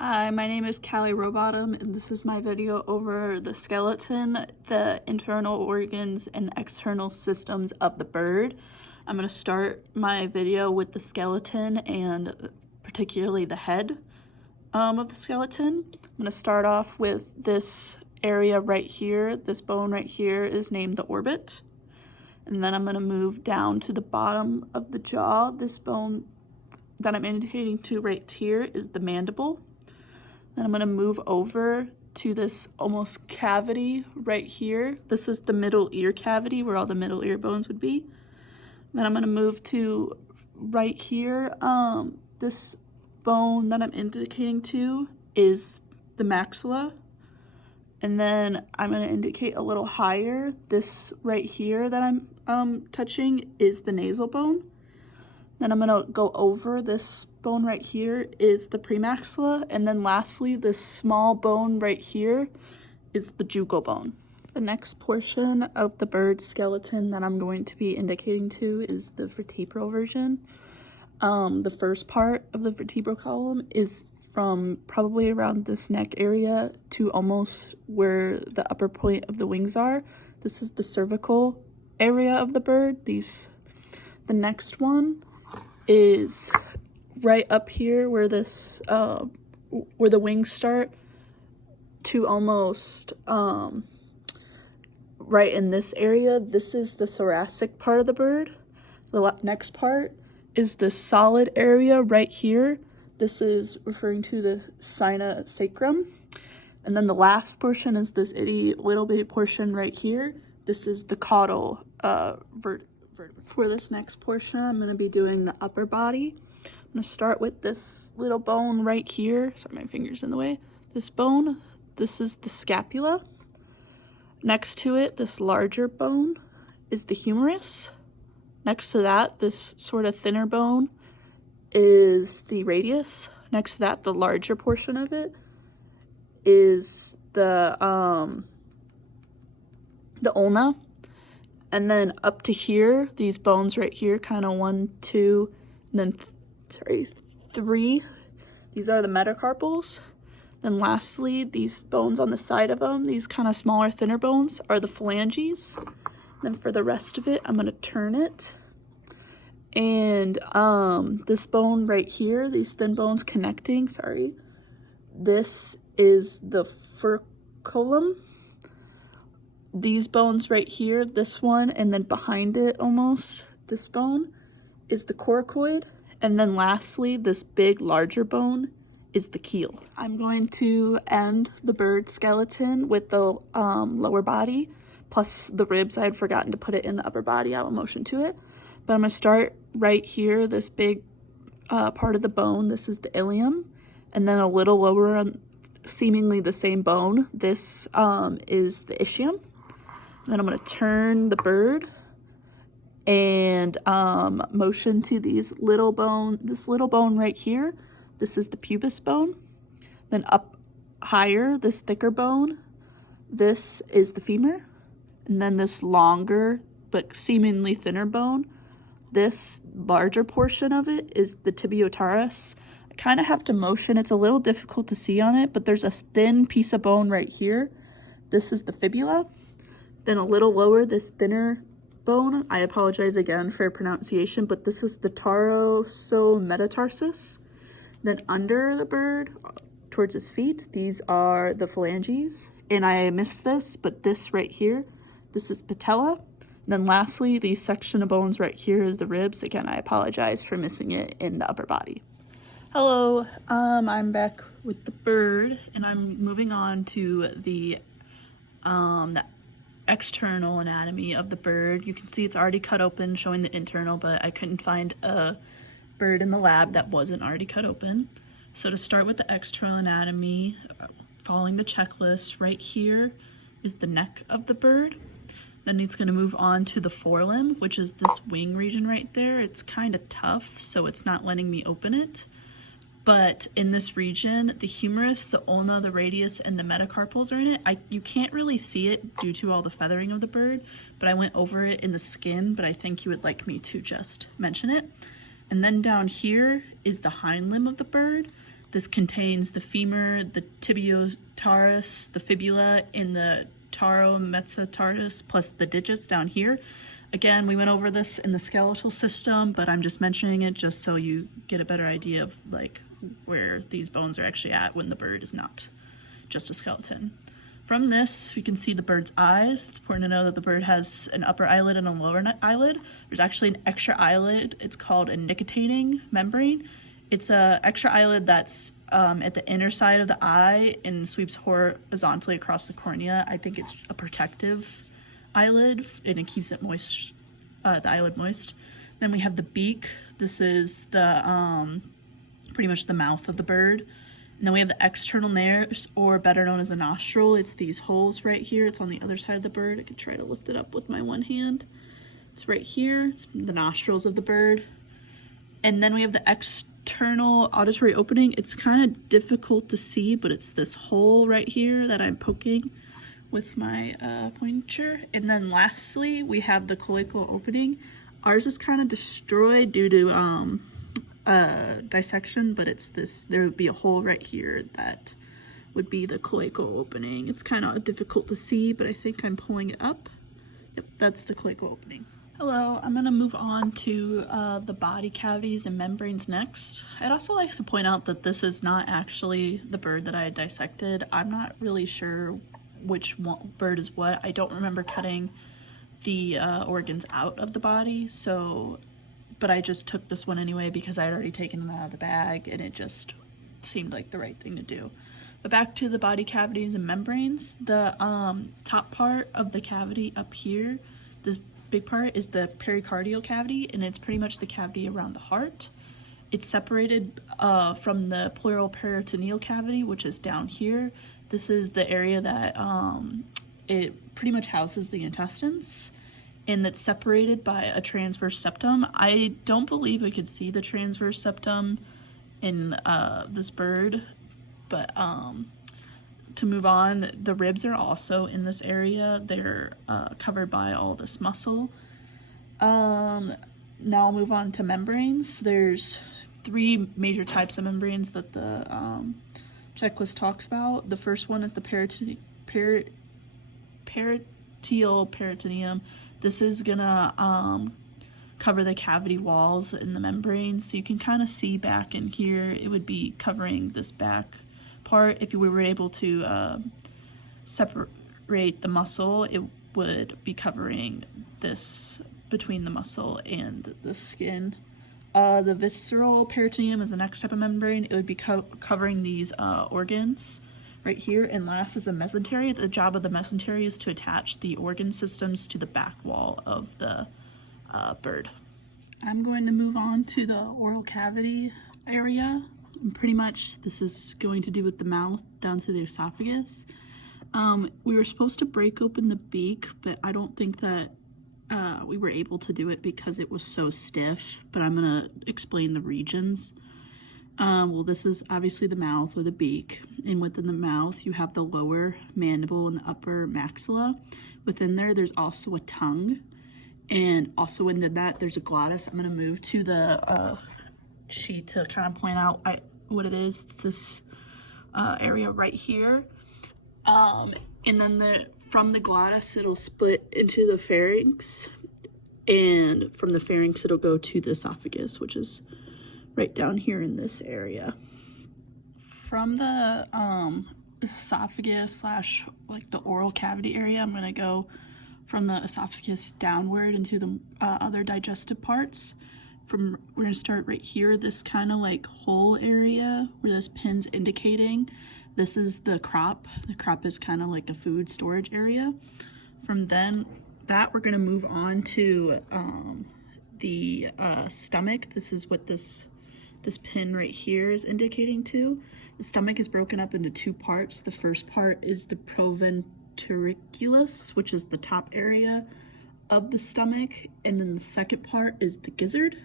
Hi, my name is Callie Rowbottom, and this is my video over the skeleton, the internal organs, and external systems of the bird. I'm going to start my video with the skeleton and particularly the head of the skeleton. I'm going to start off with this area right here. This bone right here is named the orbit. And then I'm going to move down to the bottom of the jaw. This bone that I'm indicating to right here is the mandible. Then I'm going to move over to this almost cavity right here. This is the middle ear cavity where all the middle ear bones would be. Then I'm going to move to right here. This bone that I'm indicating to is the maxilla. And then I'm going to indicate a little higher. This right here that I'm touching is the nasal bone. Then I'm going to go over this bone right here is the premaxilla, and then lastly this small bone right here is the jugal bone. The next portion of the bird skeleton that I'm going to be indicating to is the vertebral version. The first part of the vertebral column is from probably around this neck area to almost where the upper point of the wings are. This is the cervical area of the bird. The next one is right up here where this where the wings start to almost right in this area. This is the thoracic part of the bird. The next part is the solid area right here. This is referring to the sina sacrum. And then the last portion is this little bitty portion right here. This is the caudal vertebra. For this next portion, I'm going to be doing the upper body. I'm going to start with this little bone right here. Sorry, my finger's in the way. This bone, this is the scapula. Next to it, this larger bone is the humerus. Next to that, this sort of thinner bone is the radius. Next to that, the larger portion of it is the ulna. And then up to here, these bones right here, kind of 1, 2, and then 3. These are the metacarpals. Then lastly, these bones on the side of them, these kind of smaller, thinner bones, are the phalanges. Then for the rest of it, I'm going to turn it. And this bone right here, these thin bones connecting, this is the furculum. These bones right here, this one, and then behind it almost, this bone is the coracoid. And then lastly, this big, larger bone is the keel. I'm going to end the bird skeleton with the lower body, plus the ribs. I had forgotten to put it in the upper body. I will motion to it. But I'm going to start right here, this big part of the bone. This is the ilium. And then a little lower on seemingly the same bone, this is the ischium. Then I'm going to turn the bird and motion to this little bone right here. This is the pubis bone. Then up higher, this thicker bone, this is the femur. And then this longer but seemingly thinner bone, this larger portion of it is the tibiotarsus. I kind of have to motion. It's a little difficult to see on it, but there's a thin piece of bone right here. This is the fibula. Then a little lower, this thinner bone, I apologize again for pronunciation, but this is the tarosometatarsus. Then under the bird, towards his feet, these are the phalanges. And I missed this, but this right here, this is patella. And then lastly, the section of bones right here is the ribs. Again, I apologize for missing it in the upper body. Hello, I'm back with the bird, and I'm moving on to the external anatomy of the bird. You can see it's already cut open, showing the internal, but I couldn't find a bird in the lab that wasn't already cut open. So to start with the external anatomy, following the checklist, right here is the neck of the bird. Then it's going to move on to the forelimb, which is this wing region right there. It's kind of tough, so it's not letting me open it. But in this region, the humerus, the ulna, the radius, and the metacarpals are in it. You can't really see it due to all the feathering of the bird, but I went over it in the skin, but I think you would like me to just mention it. And then down here is the hind limb of the bird. This contains the femur, the tibiotarsus, the fibula, and the tarometatarsus, plus the digits down here. Again, we went over this in the skeletal system, but I'm just mentioning it just so you get a better idea of like where these bones are actually at when the bird is not just a skeleton. From this, we can see the bird's eyes. It's important to know that the bird has an upper eyelid and a lower eyelid. There's actually an extra eyelid. It's called a nictitating membrane. It's an extra eyelid that's at the inner side of the eye and sweeps horizontally across the cornea. I think it's a protective eyelid and it keeps it moist, the eyelid moist. Then we have the beak. This is the pretty much the mouth of the bird. And then we have the external nares, or better known as a nostril. It's these holes right here. It's on the other side of the bird. I could try to lift it up with my one hand. It's right here. It's the nostrils of the bird. And then we have the external auditory opening. It's kind of difficult to see, but it's this hole right here that I'm poking with my pointer. And then lastly, we have the cloacal opening. Ours is kind of destroyed due to dissection, but it's this, there would be a hole right here that would be the cloacal opening. It's kind of difficult to see, but I think I'm pulling it up. Yep, that's the cloacal opening. Hello, I'm gonna move on to the body cavities and membranes next. I'd also like to point out that this is not actually the bird that I had dissected. I'm not really sure which bird is what. I don't remember cutting the organs out of the body, so but I just took this one anyway because I had already taken them out of the bag and it just seemed like the right thing to do. But back to the body cavities and membranes, the top part of the cavity up here, this big part is the pericardial cavity, and it's pretty much the cavity around the heart. It's separated from the pleural peritoneal cavity, which is down here. This is the area that it pretty much houses the intestines, and that's separated by a transverse septum. I don't believe I could see the transverse septum in this bird, but to move on, the ribs are also in this area. They're covered by all this muscle. Now I'll move on to membranes. There's 3 major types of membranes that the checklist talks about. The first one is the peritoneal peritoneum. This is gonna cover the cavity walls in the membrane, so you can kind of see back in here. It would be covering this back part. If we were able to separate the muscle, it would be covering this between the muscle and the skin. The visceral peritoneum is the next type of membrane. It would be covering these organs right here. And last is a mesentery. The job of the mesentery is to attach the organ systems to the back wall of the bird. I'm going to move on to the oral cavity area. And pretty much this is going to do with the mouth down to the esophagus. We were supposed to break open the beak, but I don't think that we were able to do it because it was so stiff, but I'm gonna explain the regions. Well, this is obviously the mouth or the beak, and within the mouth you have the lower mandible and the upper maxilla. Within there, there's also a tongue, and also within that there's a glottis. I'm gonna move to the sheet to kind of point out what it is. It's this area right here, and then from the glottis it'll split into the pharynx, and from the pharynx it'll go to the esophagus, which is right down here in this area. From the esophagus slash like the oral cavity area, I'm gonna go from the esophagus downward into the other digestive parts. We're gonna start right here, this kind of like hole area where this pin's indicating. This is the crop. The crop is kind of like a food storage area. From then that, we're gonna move on to the stomach. This is what this pin right here is indicating to. The stomach is broken up into 2 parts. The first part is the proventriculus, which is the top area of the stomach, and then the second part is the gizzard.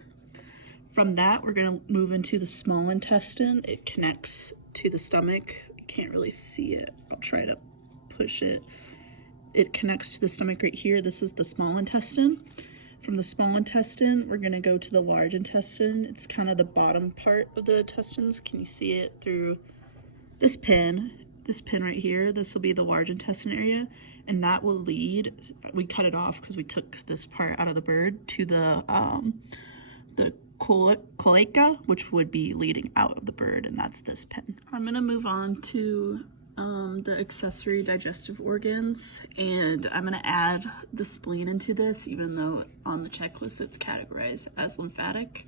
From that, we're gonna move into the small intestine. It connects to the stomach. You can't really see it. I'll try to push it. It connects to the stomach right here. This is the small intestine. from the small intestine, we're gonna go to the large intestine. It's kind of the bottom part of the intestines. Can you see it through this pin right here? This will be the large intestine area, and that will lead, we cut it off because we took this part out of the bird, to the cloaca, which would be leading out of the bird, and that's this pin. I'm gonna move on to the accessory digestive organs, and I'm gonna add the spleen into this, even though on the checklist it's categorized as lymphatic.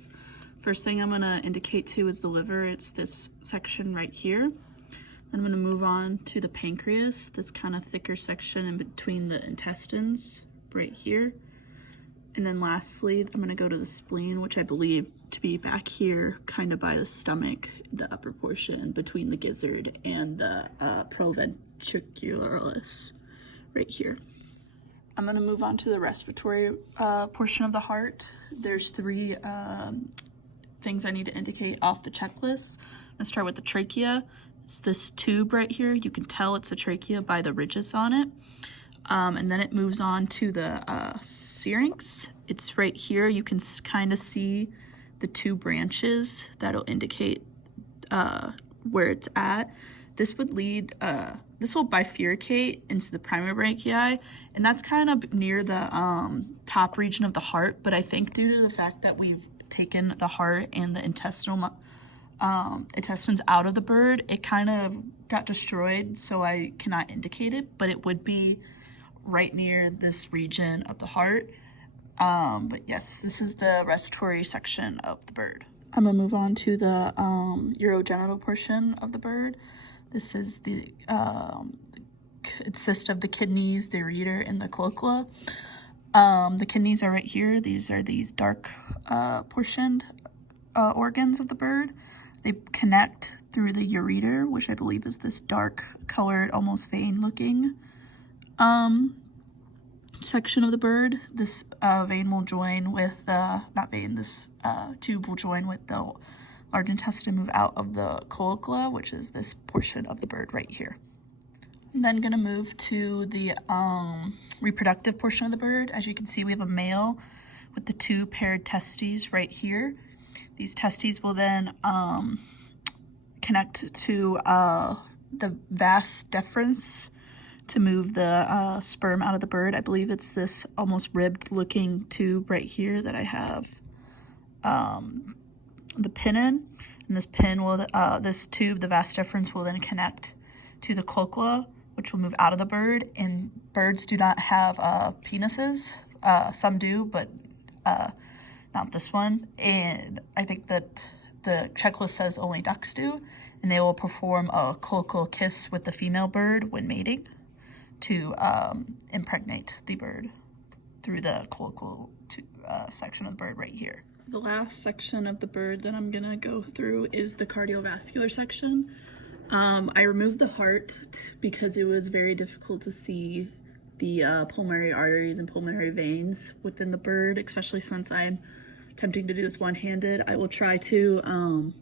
First thing I'm gonna indicate to is the liver. It's this section right here. I'm gonna move on to the pancreas, this kind of thicker section in between the intestines right here. And then lastly, I'm gonna go to the spleen, which I believe to be back here, kind of by the stomach, the upper portion between the gizzard and the proventricularis, right here. I'm gonna move on to the respiratory portion of the heart. There's three things I need to indicate off the checklist. I'm gonna start with the trachea. It's this tube right here. You can tell it's a trachea by the ridges on it. And then it moves on to the syrinx. It's right here. You can kind of see the two branches that'll indicate where it's at. This would lead, this will bifurcate into the primary brachii, and that's kind of near the top region of the heart. But I think due to the fact that we've taken the heart and the intestines out of the bird, it kind of got destroyed, so I cannot indicate it, but it would be right near this region of the heart. But yes, this is the respiratory section of the bird. I'm gonna move on to the urogenital portion of the bird. This is the consists of the kidneys, the ureter, and the cloaca. The kidneys are right here. These are these dark portioned organs of the bird. They connect through the ureter, which I believe is this dark colored, almost vein looking section of the bird. This vein will join with this tube will join with the large intestine, move out of the cloaca, which is this portion of the bird right here. I'm then gonna move to the reproductive portion of the bird. As you can see, we have a male with the two paired testes right here. These testes will then connect to the vas deferens to move the sperm out of the bird. I believe it's this almost ribbed looking tube right here that I have the pin in. And this pin will, this tube, the vas deferens, will then connect to the cloaca, which will move out of the bird. And birds do not have penises. Some do, but not this one. And I think that the checklist says only ducks do, and they will perform a cloacal kiss with the female bird when mating to impregnate the bird through the cloacal section of the bird right here. The last section of the bird that I'm gonna go through is the cardiovascular section. I removed the heart because it was very difficult to see the pulmonary arteries and pulmonary veins within the bird, especially since I'm attempting to do this one-handed. I will try to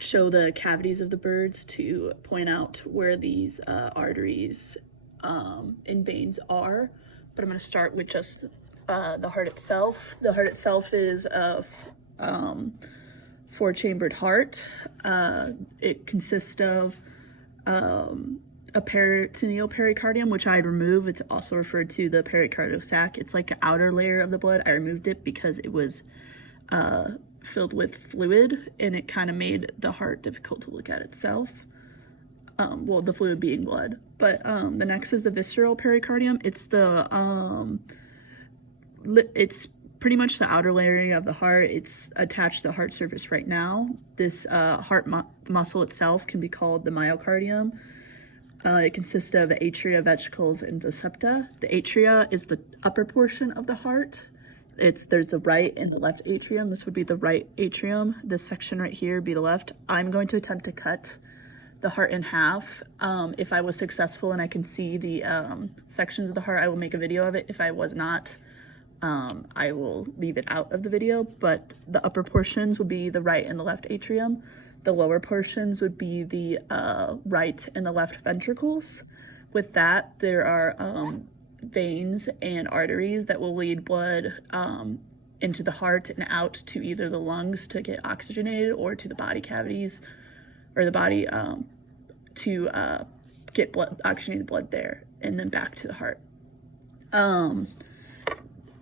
show the cavities of the birds to point out where these arteries and veins are, but I'm going to start with just the heart itself. The heart itself is a four-chambered heart. It consists of a peritoneal pericardium, which I removed. It's also referred to the pericardial sac. It's like an outer layer of the blood. I removed it because it was filled with fluid, and it kind of made the heart difficult to look at itself. Well, the fluid being blood. But the next is the visceral pericardium. It's the it's pretty much the outer layer of the heart. It's attached to the heart surface right now. This heart muscle itself can be called the myocardium. It consists of atria, ventricles, and the septa. The atria is the upper portion of the heart. There's the right and the left atrium. This would be the right atrium. This section right here would be the left. I'm going to attempt to cut the heart in half. If I was successful and I can see the sections of the heart, I will make a video of it. If I was not, I will leave it out of the video. But the upper portions would be the right and the left atrium. The lower portions would be the right and the left ventricles. With that, there are veins and arteries that will lead blood into the heart and out to either the lungs to get oxygenated, or to the body cavities, or the body to get oxygenated blood there, and then back to the heart.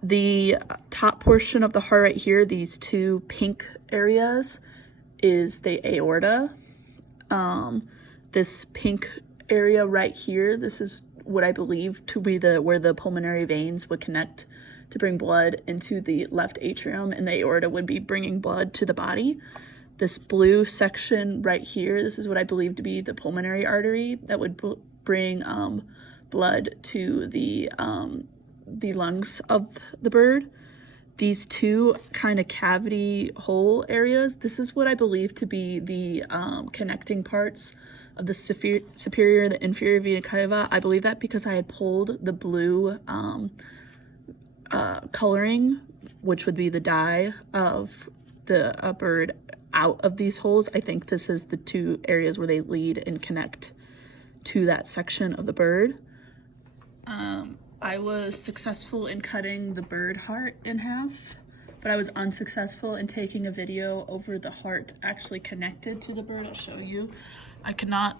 The top portion of the heart right here, these two pink areas, is the aorta. This pink area right here, this is what I believe to be where the pulmonary veins would connect to bring blood into the left atrium, and the aorta would be bringing blood to the body. This blue section right here, this is what I believe to be the pulmonary artery that would bring blood to the lungs of the bird. These two kind of cavity hole areas, this is what I believe to be the connecting parts of the superior and the inferior vena cava. I believe that because I had pulled the blue coloring, which would be the dye of the bird, out of these holes. I think this is the two areas where they lead and connect to that section of the bird. I was successful in cutting the bird heart in half, but I was unsuccessful in taking a video over the heart actually connected to the bird. I'll show you. I could not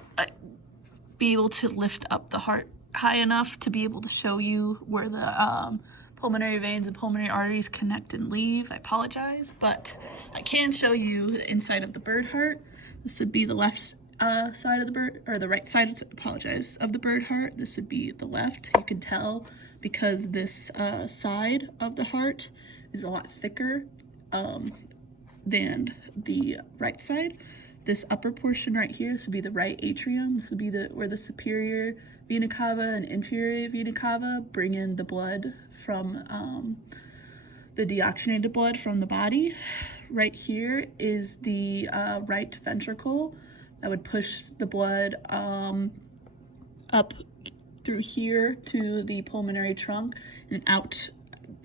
be able to lift up the heart high enough to be able to show you where the pulmonary veins and pulmonary arteries connect and leave. I apologize, but I can show you the inside of the bird heart. This would be the left side of the bird, or the right side, of the bird heart. This would be the left. You can tell because this side of the heart is a lot thicker than the right side. This upper portion right here, this would be the right atrium. This would be where the superior vena cava and inferior vena cava bring in the blood from the deoxygenated blood from the body. Right here is the right ventricle that would push the blood up through here to the pulmonary trunk and out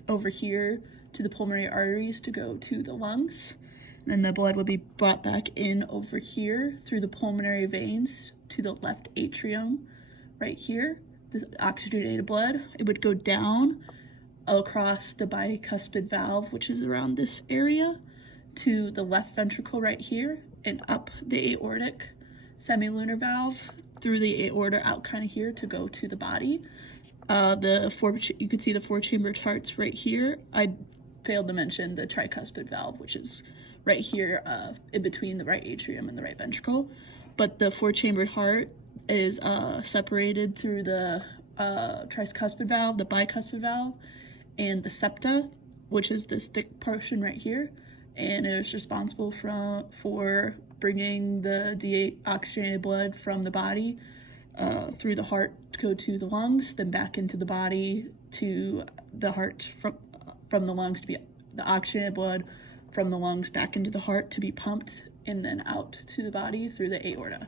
over here to the pulmonary arteries to go to the lungs. And then the blood would be brought back in over here through the pulmonary veins to the left atrium right here. The oxygenated blood, it would go down across the bicuspid valve, which is around this area, to the left ventricle right here, and up the aortic semilunar valve through the aorta out kind of here to go to the body. You can see the 4-chambered hearts right here. I failed to mention the tricuspid valve, which is right here in between the right atrium and the right ventricle. But the 4-chambered heart is separated through the tricuspid valve, the bicuspid valve, and the septa, which is this thick portion right here, and it is responsible for bringing the deoxygenated blood from the body through the heart to go to the lungs, then back into the body to the heart, from the lungs to be the oxygenated blood from the lungs back into the heart to be pumped, and then out to the body through the aorta.